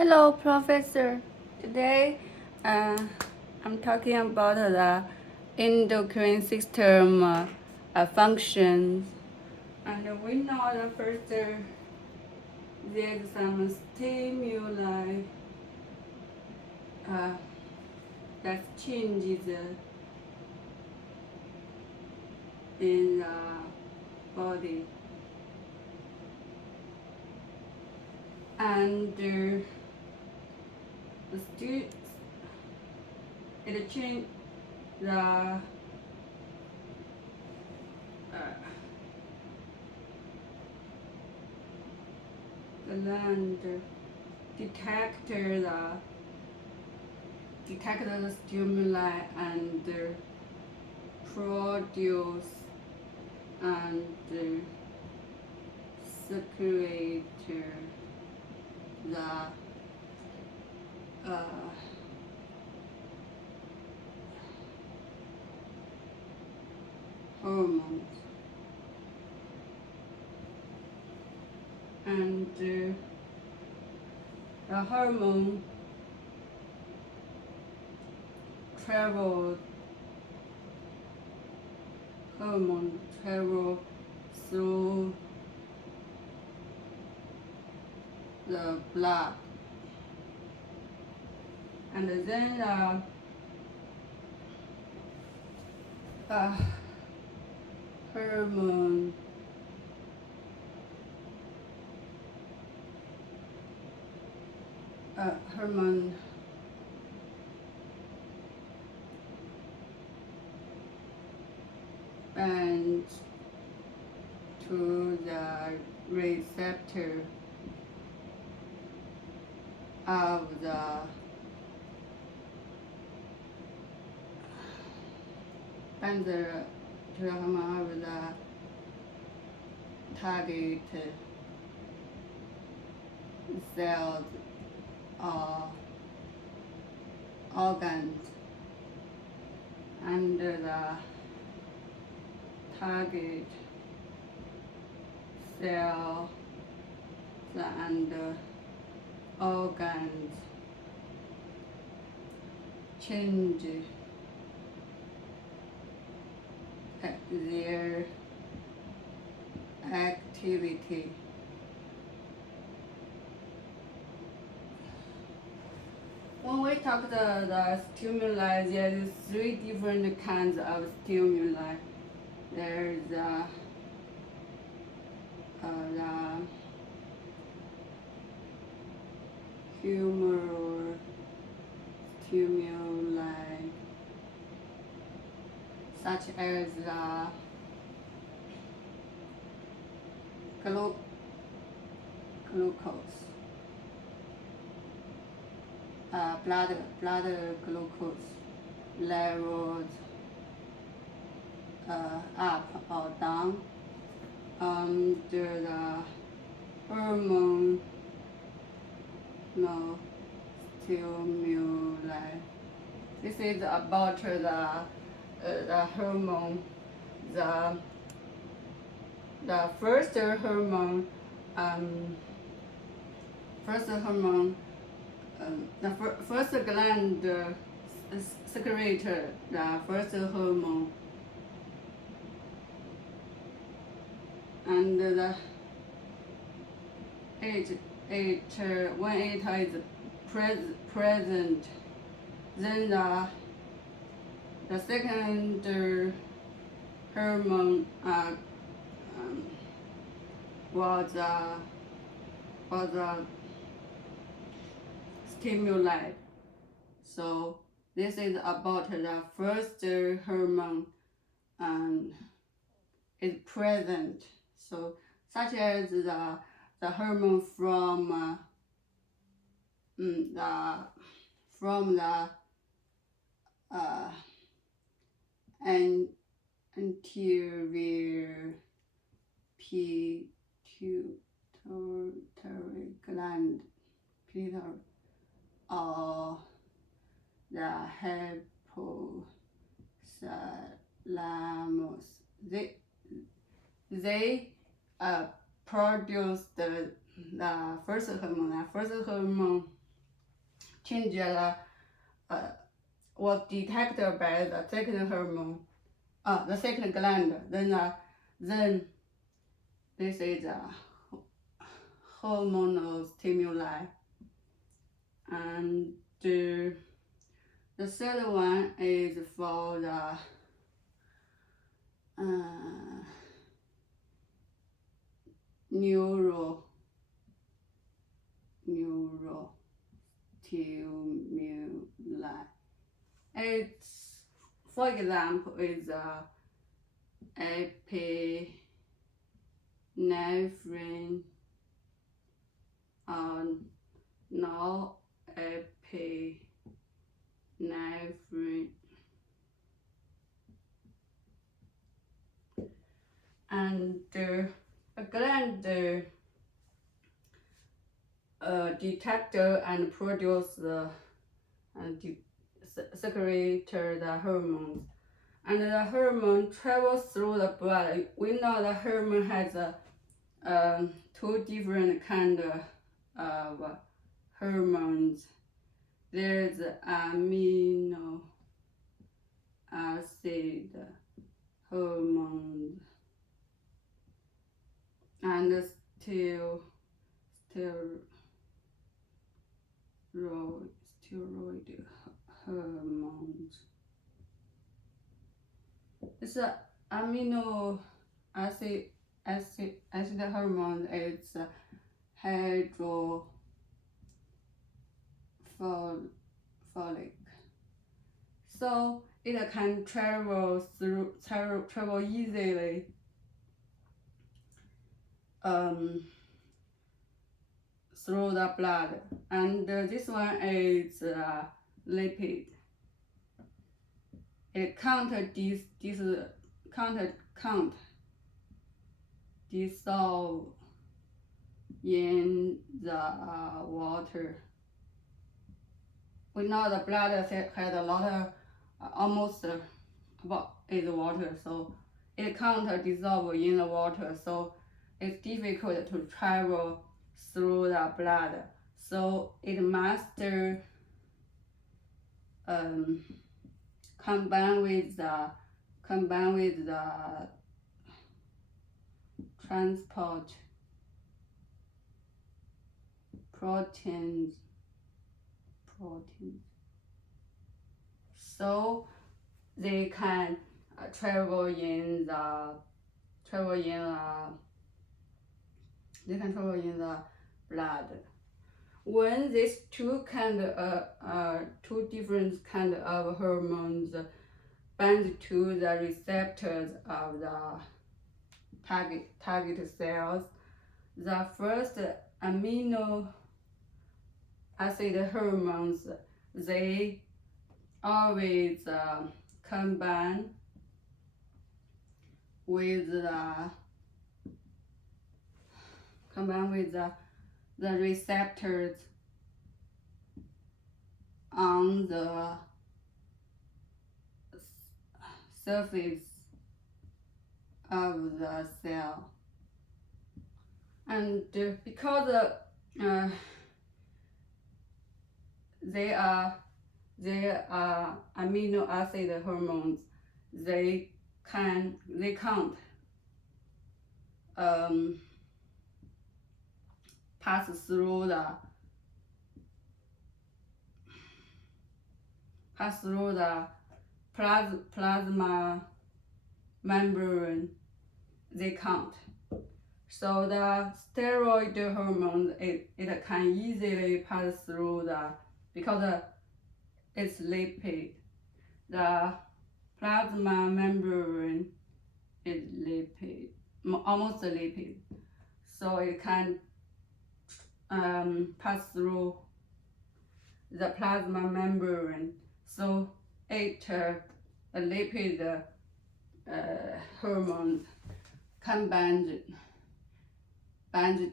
Hello, Professor. Today, I'm talking about the endocrine system functions. And we know that first there's some stimuli uh, that changes in the body. And it changes the gland detect the stimuli and produce and secrete the hormones and the travel hormone travel through the blood, and then the hormone hormone binds to the receptor of the hormone of the target cells or organs under the target cells and organs change their activity. When we talk the stimuli, there is three different kinds of stimuli. There's the humoral stimuli, such as the glucose, blood glucose levels up or down under the hormone stimuli. This is about the hormone. The first hormone, the first gland secrete the first hormone, and when it is present, then the second hormone was stimuli. So this is about the first hormone is present. So such as the hormone from the anterior pituitary gland, or the hypothalamus. They produce the first hormone. The first hormone change was detected by the second hormone, the second gland. Then this is a hormonal stimuli, and the third one is for the neural stimuli. It's, for example, is epinephrine or norepinephrine. And a gland detector and produce the secrete the hormones, and the hormone travels through the blood. We know the hormone has two different kind of hormones. There's amino acid hormones and steroid hormones. It's amino acid hormone. It's hydrofolate. So it can travel easily through the blood, and this one is lipid. It can't dissolve in the water. We know the blood has a lot of almost about is water, so it can't dissolve in the water, so it's difficult to travel through the blood. So it must combine with the transport proteins, so they can travel in the blood. When these two different kind of hormones bind to the receptors of the target cells, the first amino acid hormones, they always combine with the receptors on the surface of the cell. And because they are amino acid hormones, they can't pass through the plasma membrane. They can't. So the steroid hormone, it can easily pass through because it's lipid. The plasma membrane is lipid, almost lipid, so it can pass through the plasma membrane. So a lipid hormone can bind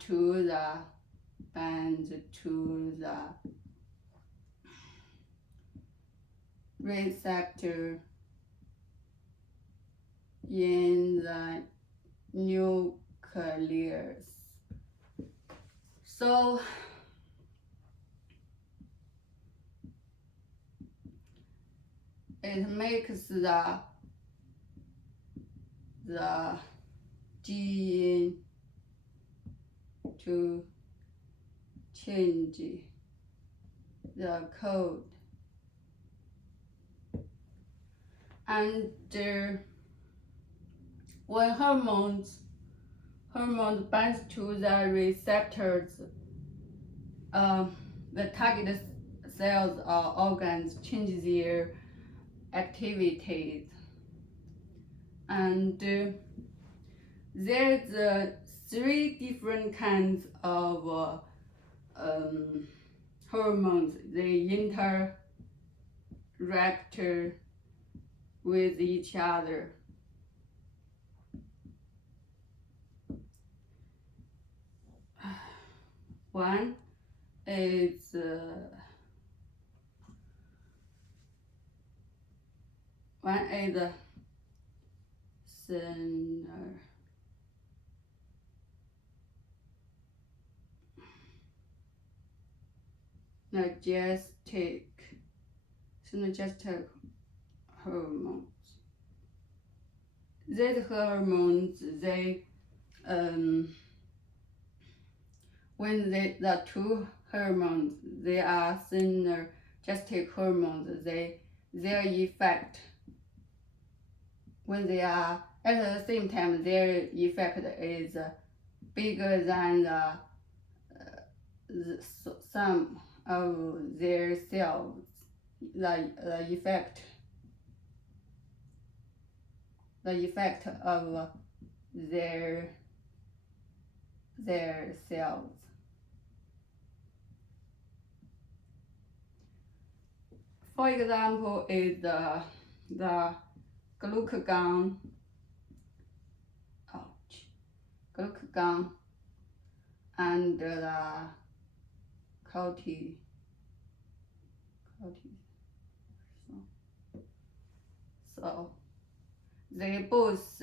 to the receptor in the nucleus. So it makes the gene to change the code. And when hormones bind to the receptors, the target cells or organs change their activities. And there's 3 different kinds of hormones. They interact with each other. One is synergistic hormones. These hormones, when the 2 hormones, they are synergistic hormones, their effect, when they are at the same time, their effect is bigger than the sum of their cells. The effect of their cells. For example, is the glucagon and the cortisol. So they both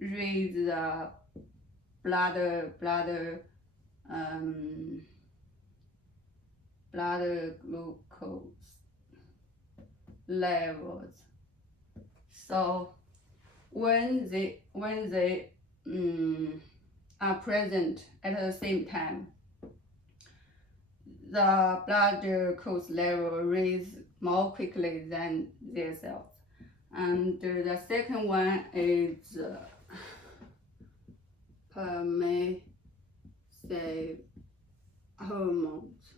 raise the blood glucose levels. So when they are present at the same time, the blood glucose level raise more quickly than their cells. And the second one is permissive hormones.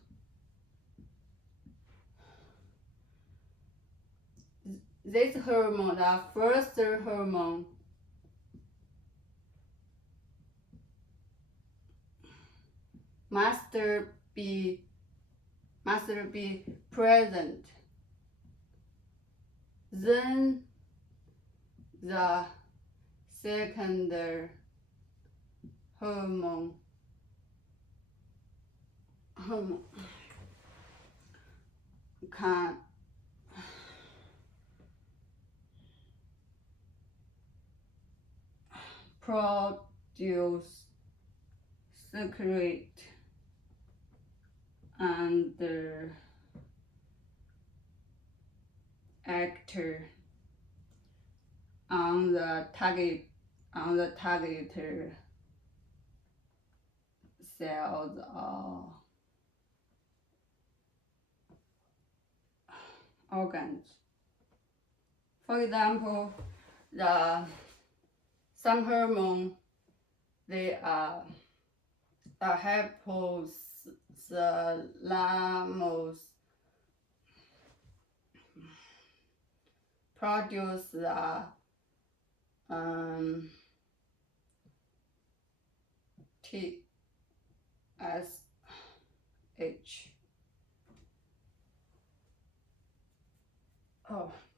These hormones are first hormone must be present. Then the second hormone can produce, secrete, and act on the target cells or organs. For example, some hormone, they are the hypothalamus produce the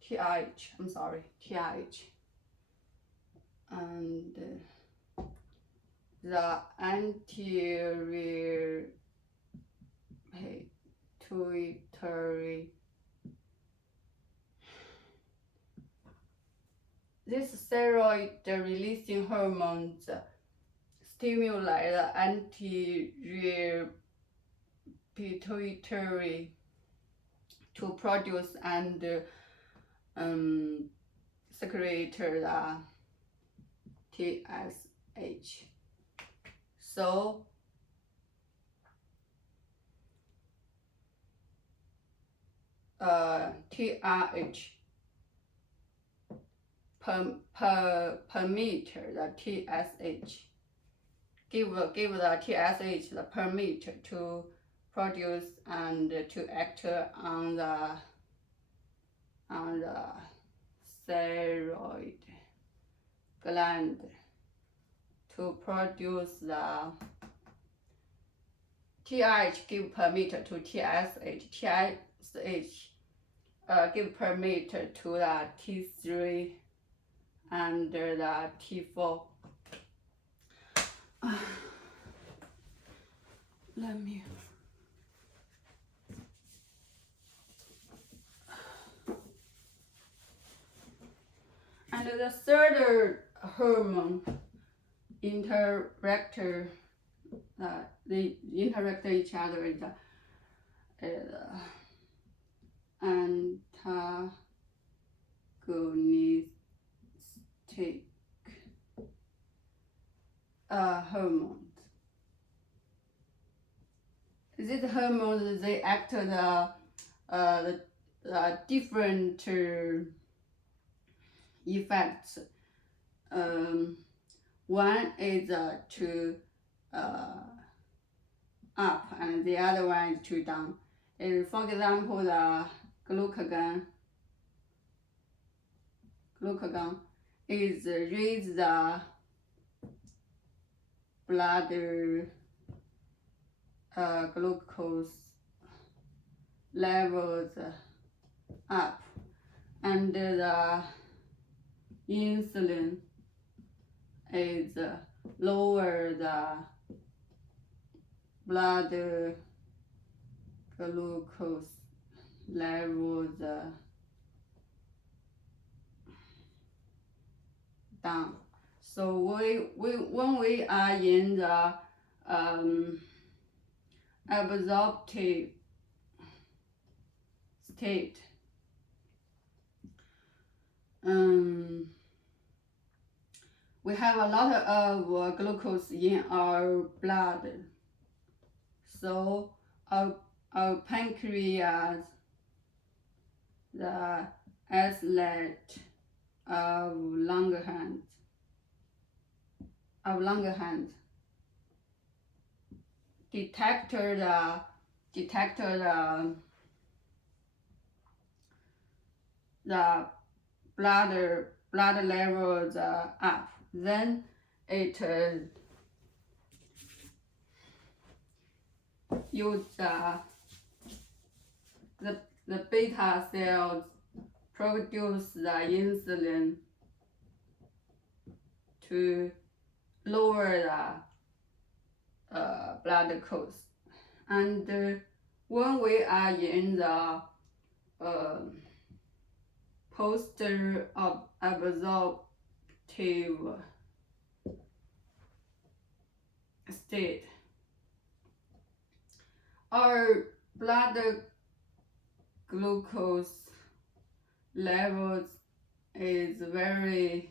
TRH, and the anterior pituitary. These steroid releasing hormones stimulate the anterior pituitary to produce and secrete the TSH. So TRH permit the TSH, give the TSH the permit to produce and to act on the thyroid gland to produce the TRH give permit to TSH, TSH give permit to the T3 and the T4. Let me. And the third hormone they interact each other is antagonistic hormones. These hormones, they act the different effects. One is to up and the other one is to down. For example, the glucagon is raise the blood glucose levels up, and the insulin is lower the blood glucose levels down. So when we are in the absorptive state, we have a lot of glucose in our blood. So our pancreas, the athlete of Langerhans, detected the blood levels up. Then it use the beta cells produce the insulin to lower the blood glucose. And when we are in the post-absorptive state, our blood glucose levels is very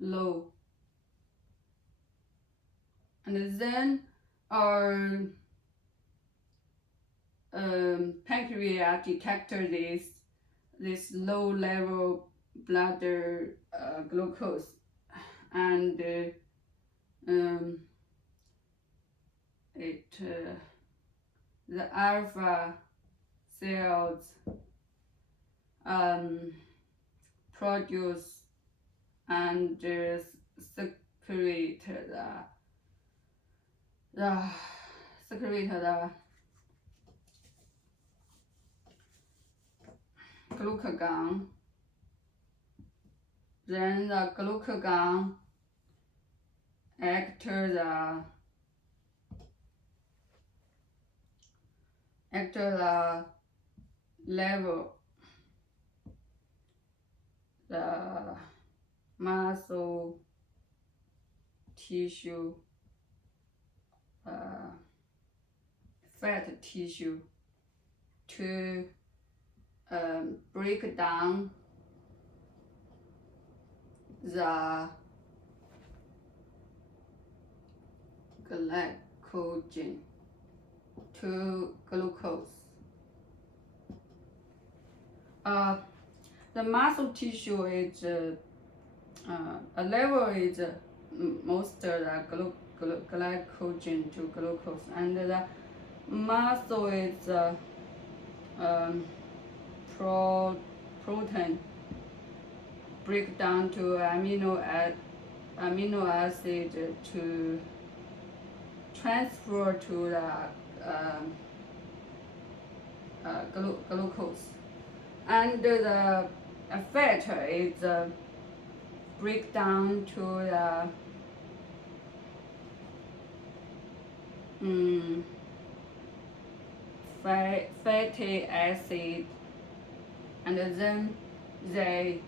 low, and then our pancreas detected this low level blood glucose, and the alpha cells produce and secrete the glucagon. Then the glucagon act the level the muscle tissue, fat tissue to break down the glycogen to glucose. The muscle tissue is a level is most the glycogen to glucose, and the muscle is protein break down to amino acid to transfer to the glucose, and the fat is break down to the fatty acid, and then they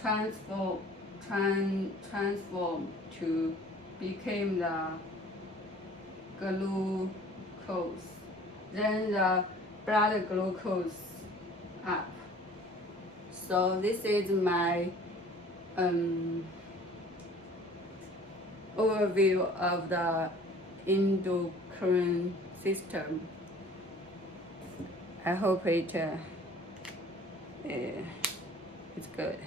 transform to become the glucose. Then the blood glucose up. So this is my overview of the endocrine system. I hope it's good.